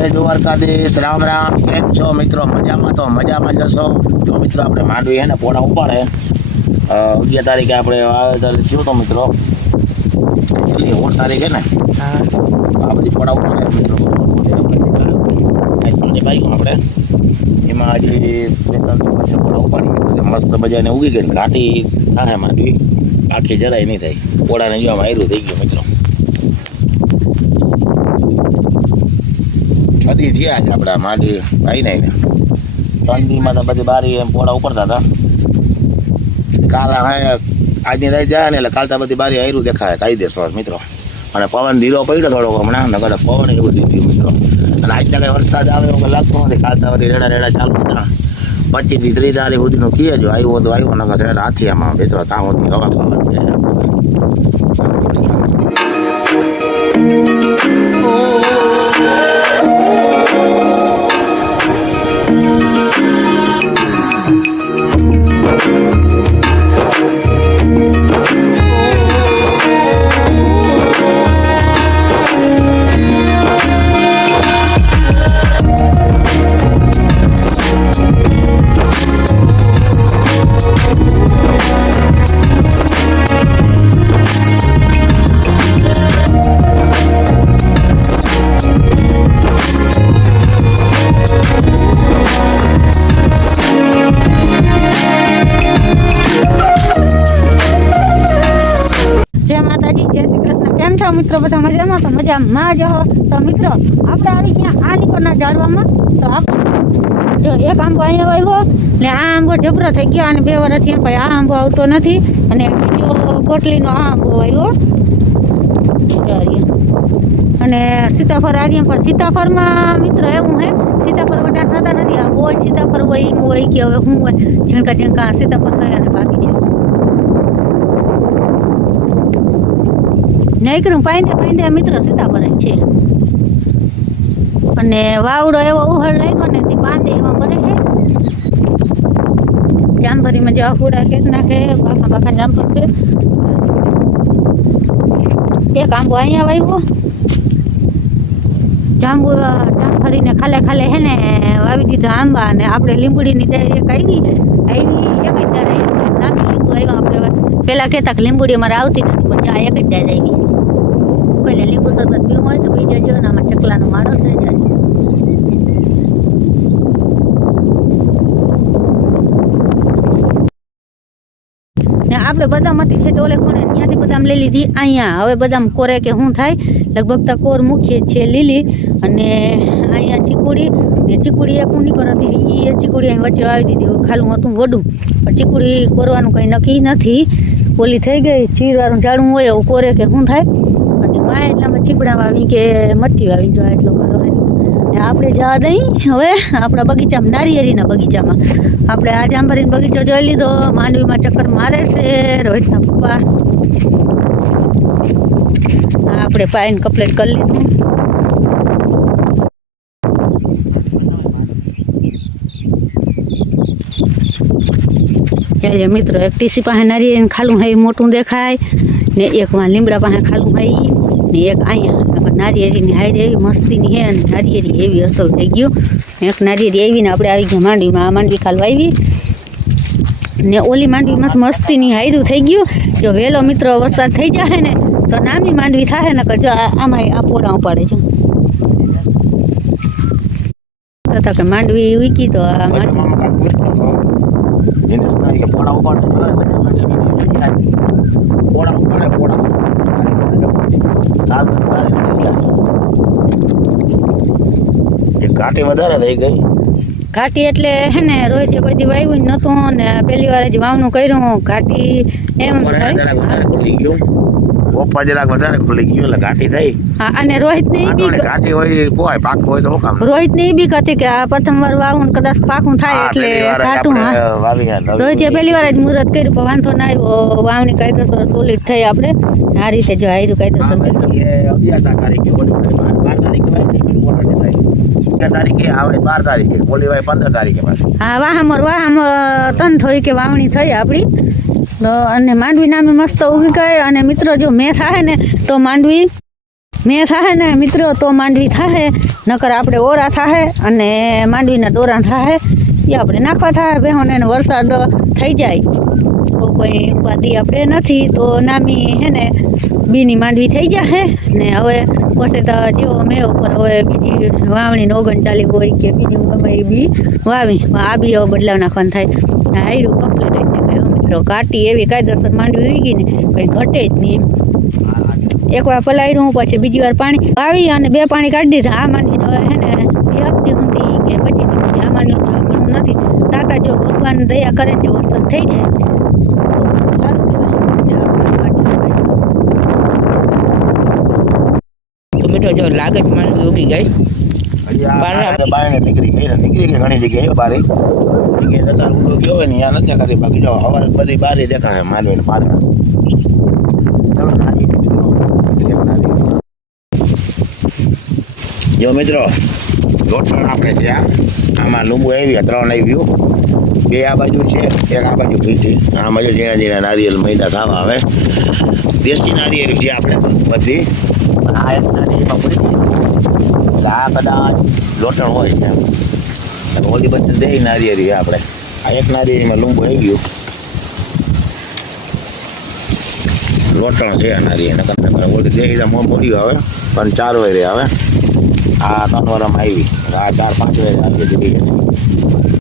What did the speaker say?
જય દ્વારકાધીશ, રામ રામ. કેમ છો મિત્રો? મજામાં? તો મજામાં જશો. જો મિત્રો આપણે માંડવી હે ને પોણા ઉપાડે 11 તારીખે આપણે વાવેતર થયું તો મિત્રો, એટલી 16 તારીખે ને આ બધી પોણા ઉપાડે મિત્રો. આપણે એમાં હજી 2-3 વર્ષે પોણા ઉપાડી મસ્ત બજાને ઉગી ગઈ. ઘાટી થાય માંડવી, આખી જરાય નહીં થાય. પોળાને જો વાયરું થઈ ગયું મિત્રો. કદી થયા છે આપણા માંડવી ભાઈ નહીં ને 3 દીમાં તો બધી બારી એમ પોળા ઉપડતા હતા. કાલ આજની રાત જાય ને એટલે કાલ તો બધી બારી આયરું દેખાય કાયદેસર મિત્રો. અને પવન ધીરો પડ્યો થોડોક હમણાં, નકર પવન એ બધું થયું મિત્રો. અને આજના કંઈ વરસાદ આવે એવું લાગતું નથી. કાલ તો વળી રેડા ચાલુ હતા. 25 થી 30 તારીખ સુધીનું કીએ જો આવ્યો તો આવ્યો, નકર રેડા હાથિયામાં મિત્રો ત્યાં સુધી હવા ખાવા મિત્રો. બધા મજામાં? તો મજામાં જ હો. તો મિત્રો આપણે આવી ગયા આ નીકોના ઝાડવામાં. તો જો એક આંબો અહીંયા આવ્યો ને આ આંબો જબરો થઈ ગયો, અને 2 વર્ષથી ભાઈ આ આંબો આવતો નથી. અને બીજો પોટલીનો આ આંબો આવ્યો. અને સીતાફળ આર્યા, પણ સીતાફળમાં મિત્રો એવું હે, સીતાફળ બધા થતા નથી. આ બહુ જ સીતાફળ હોય એમ હોય કે હવે શું હોય, ઝીણકા સીતાફળ થયા અને પાકી જાય. નૈકરું પાઈને મિત્ર સીતાફળ છે. અને વાવડો એવો ઉહળ લાગ્યો ને તે બાંધે એવા ભરે છે. જામફળીમાં જો આખુડા ખેત નાખે, પાખા જામફળ છે. એક આંબો અહીંયા વાવ્યો, જામફળીને ખાલે હે ને વાવી દીધા આંબા. અને આપણે લીંબુડીની ડાયરેક્ટ આવી એક જ દાર નાખી લીંબુ આવ્યા. આપણે પેલા કહેતા કે લીંબુડી અમારે આવતી નથી, પણ આ એક જ દાર આવી. પહેલે લીંબુ શરબત પીવું હોય તો પી જજો. ને આમાં ચકલાનો માળો છે જાય. ને આપણે બદામથી છે ડોલે ખૂણે ત્યાંથી બદામ લઈ લીધી અહીંયા. હવે બદામ કોરે કે શું થાય, લગભગ તો કોર મૂકીએ છે લીલી. અને અહીંયા ચીકુડી ને ચીકુડી એક ઊની કરતી એ ચીકુડી અહીં વચ્ચે વાવી દીધી. ખાલું હતું વડું, પણ ચીકુડી કોરવાનું કંઈ નક્કી નથી. ઓલી થઈ ગઈ ચીરવાળું ઝાડું હોય એવું કોરે કે શું થાય. એટલામાં ચીપડા વાવી કે મરચી વાવી જાય એટલો મારો. ને આપણે જવા દઈ હવે આપણા બગીચામાં, નારિયેળીના બગીચામાં. આપણે આ જામફળીનો બગીચો જોઈ લીધો. માંડવીમાં ચક્કર મારે છે રોહિતના પપ્પા. આપણે પાઈને કમ્પ્લીટ કરી લીધું. એટલે મિત્રો એક ટીસી પાસે નારિયેળ ખાલું હોય મોટું દેખાય, ને એકમાં લીમડા પાસે ખાલું હોય, ને એક અહીંયા નારિયેળીની હાઈડ એવી મસ્તીની હે. અને નારિયેળી એવી અસલ થઈ ગયું. એક નારિયેળી આવીને આપણે આવી ગયા માંડવીમાં. આ માંડવી ખાલું આવી ને ઓલી માંડવીમાં મસ્તીની હાઈડું થઈ ગયું. જો વહેલો મિત્રો વરસાદ થઈ જાય ને તો નામી માંડવી થાય ને. જો આમાં આ પોળા ઉપાડે છે કે માંડવી ઉકી. તો આ ઘાટી વધારે થઈ ગઈ. ઘાટી એટલે હે ને રોજ કોઈ દી વાવ્યું જ નતું, ને પહેલી વાર જ વાવનું કર્યું. ઘાટી એમ પોપા જરાક વધારે ખુલી ગયું એટલે ઘાટી થઈ. હા, અને રોહિત ને ઘાટી હોય પોય પાક હોય તો કામ. રોહિત ને એ બી હતી કે આ પ્રથમ વાર વાવું કદાચ પાકું થાય એટલે ઘાટું. રોહિતે પહેલી વાર જ મુહૂર્ત કર્યું, પણ વાંધો ના આવ્યો. વાવણી કાયદેસર સોલિડ થઈ. આપણે આ રીતે જો આયરું કાયદેસર 11 તારીખે 12 તારીખે બોલી ભાઈ 15 તારીખે પાછી. હા, વાહમર તન થઈ કે વાવણી થઈ આપણી. તો અને માંડવી નામે મસ્ત ઉગી ગઈ. અને મિત્રો જો મેં થાય ને તો માંડવી મેં થાહે ને મિત્રો તો માંડવી થાહે, નકર આપણે ઓરા થાહે અને માંડવીના ડોરા થાહે એ આપણે નાખવા થાહે બેહોને. ને વરસાદ થઈ જાય તો કોઈ ઉપાધિ આપણે નથી, તો નામી હે ને બીની માંડવી થઈ જાય ને હવે પછી તો જેવો મેવો પર હવે બીજી વાવણીને ઓગણ ચાલી હોય કે બીજું ગમે એ બી વાવી, આ બી હવે બદલાવ નાખવાનું થાય. આયરું કમ્પ્લીટ જ દેખાય મિત્રો, કાટી એવી કાયદેસર માંડવી ઉઈ ગઈ ને કંઈ ઘટે જ નહીં એમ. એકવાર પલાયરું પછી બીજી વાર પાણી વાવી અને 2 પાણી કાઢી દીધા. આ માંડવીને હવે હે ને 1 દી સુધી કે 25 દી સુધી આ માંડવી ઘણું નથી તાતા, જો ભગવાન દયા કરે જો વરસાદ થઈ જાય તો સારું કહેવાય. મિત્રો જો લાગે છે માંડવી ઉગી ગઈ. બારે નીકળી ગઈ ઘણી જગ્યાએ બારે જગ્યાએ જતા ઉડો ગયો હોય ને ત્યાં નથી દેખાતી, બાકી જો હવારે બધી બારે દેખાય માંડવીને પાછળ. જો મિત્રો લોટણ આપણે છે, આમાં લીંબુ આવી 3 આવ્યું, 2 આ બાજુ છે, 1 આ બાજુ પીધી. આમાં જો ઝીણા ઝીણા નારિયેલ મૈદા થવા આવે, દેશી નારિયેલ છે આપણે બધી. આ એક નારિયેળમાં પડી આ કદાચ લોટણ હોય છે, અને ઓલી બધી દે નારિયેળી આપણે. આ એક નારિયેળીમાં લીંબુ આવી ગયું, લોટણ છે આ નારિયેળ. ઓલી દે મોડી આવે પણ 4 વારે આવે, આ 3 વારમાં આવી, આ 4-5 વારે આવી દીધી.